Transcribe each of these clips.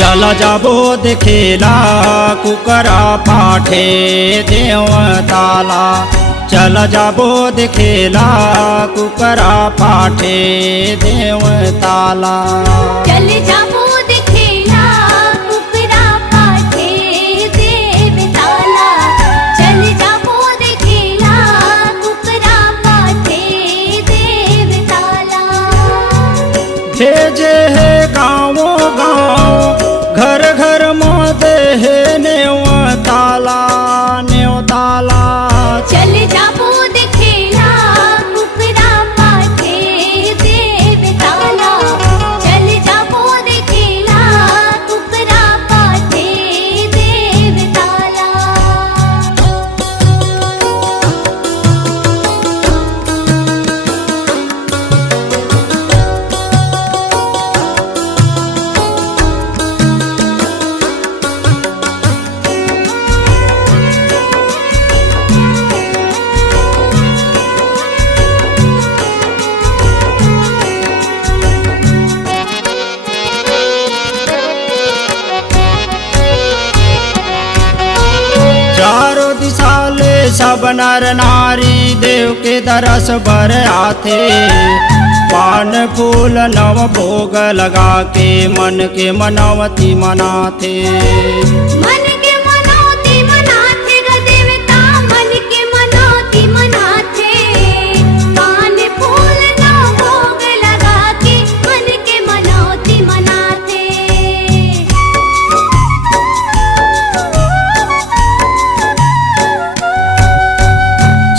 चल जाबो देखेला कुकरा पाठे देवताला। चल जाबो देखेला कुकरा पाठे देवताला। चल जाबो देखेला कुकरा पाठे देवताला। चल जाबो देखेला कुकरा पाठे देवताला। भेजे है गाँवों गाँव घर घर मोदे है नेवताला नेवताला। चल जाबो देखेला कुकरा पाठे देवताला। चल जाबो देखेला कुकरा पाठे देवताला। चारों दिशा ले सब नर नारी देव के दरस बर आथे। पान फूल नव भोग लगा के मन के मनवती मनाथे। मन के मनौती मनाथे ग देवता मन के मनौती मनाथे। पान फूल नौ भोग लगा के मन के मनौती मनाथे।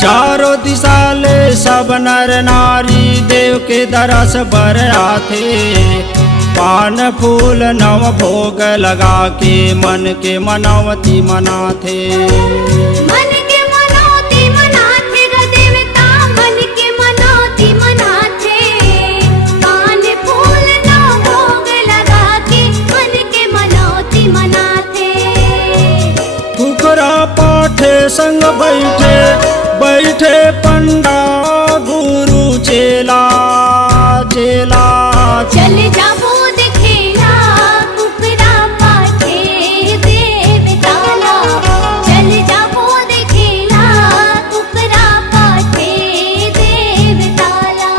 चारों दिशा ले सब नर नारी देव के दरस बर आथे। पान फूल नव भोग लगा के मन के मनवती मनाथे। मन के मनौती मनाथे ग देवता मन के मनौती मनाथे। पान फूल नौ भोग लगा के मन के मनौती मनाथे। कुकरा पाठे संग बैठे बैठे पंडा गुरु चेला चेला। चल जाबो देखेला कुकरा पाठे देवताला। चल जाबो देखेला कुकरा पाठे देवताला।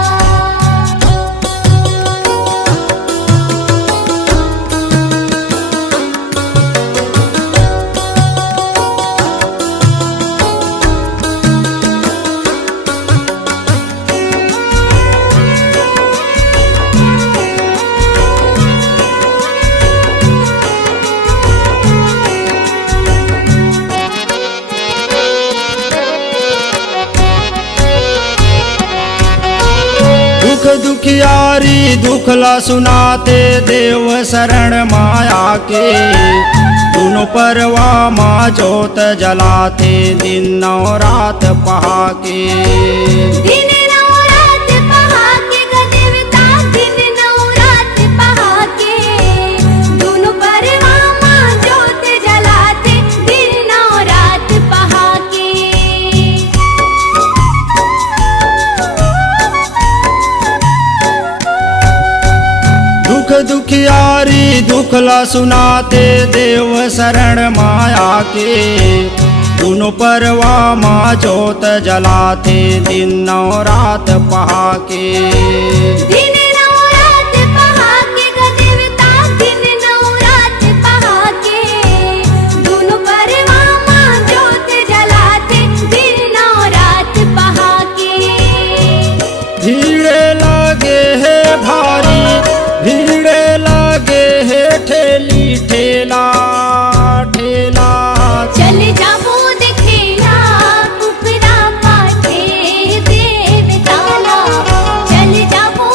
दुख दुखियारी दुखला सुनाते देव शरण माया के। दोनों परवा माँ जोत जलाते दिन नौ रात पहा के। दिन नौ रात पहा के ग देवता दिन नौ रात पहा के। दोनों परवा माँ जोत जलाते दिन नौ रात पहा के। दुख दुखियारी दुखला सुनाते देव शरण माया के। दोनों परवा माँ जोत जलाते दिन नौ रात पहा के। दिन नौ रात पहा के ग देवता दिन नौ रात पहा के। दोनों परवा माँ जोत जलाते दिन नौ रात पहा के। भीड़ लागे है भारी भीड़ लागे है ठेली ठेला ठेला। चल जाबो देखेला कुकरा पाठे देवताला। चल जाबो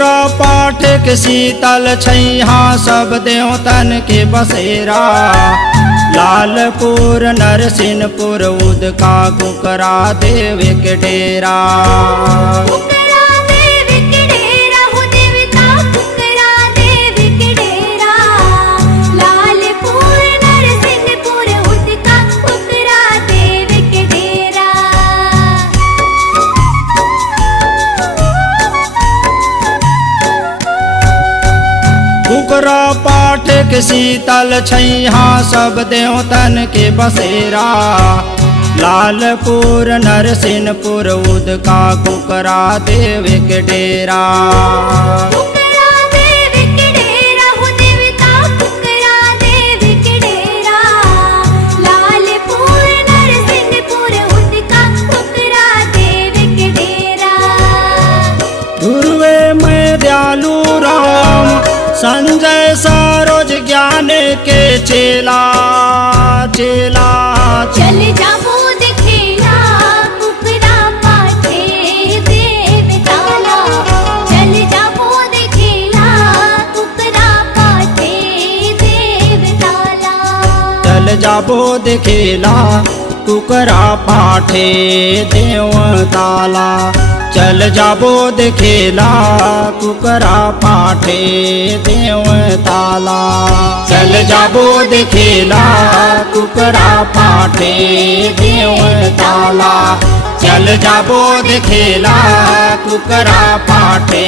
कुकरा पाठ के शीतल छैहा सब देवतन के बसेरा। लालपुर नरसिंहपुर उदका कुकरा देव के डेरा। कुकरा देव के डेरा हो देवता कुकरा देव के डेरा। लालपुर नरसिंहपुर उदका कुकरा देव के डेरा। कुकरा पाठ के शीतल छैहा सब देवतन के बसेरा। लालपुर नरसिंहपुर उदका कुकरा देव के डेरा। कुकरा देव के डेरा हो देवता कुकरा देव के डेरा। लालपुर नरसिंहपुर उदका कुकरा देव के डेरा। ध्रुवे में दयालु राम संजय सरोज ज्ञान के चेला चेला। चल जाबो दिखेला कुकरा पाठे देवताला। चल जाबो दिखेला कुकरा पाठे देवताला। चल जाबो दिखेला कुकरा पाठे देवताला। चल जाबो दिखेला कुकरा पाठे देवताला। चल जाबो दिखेला कुकरा पाठे देवताला। चल जाबो दिखेला कुकरा पाठे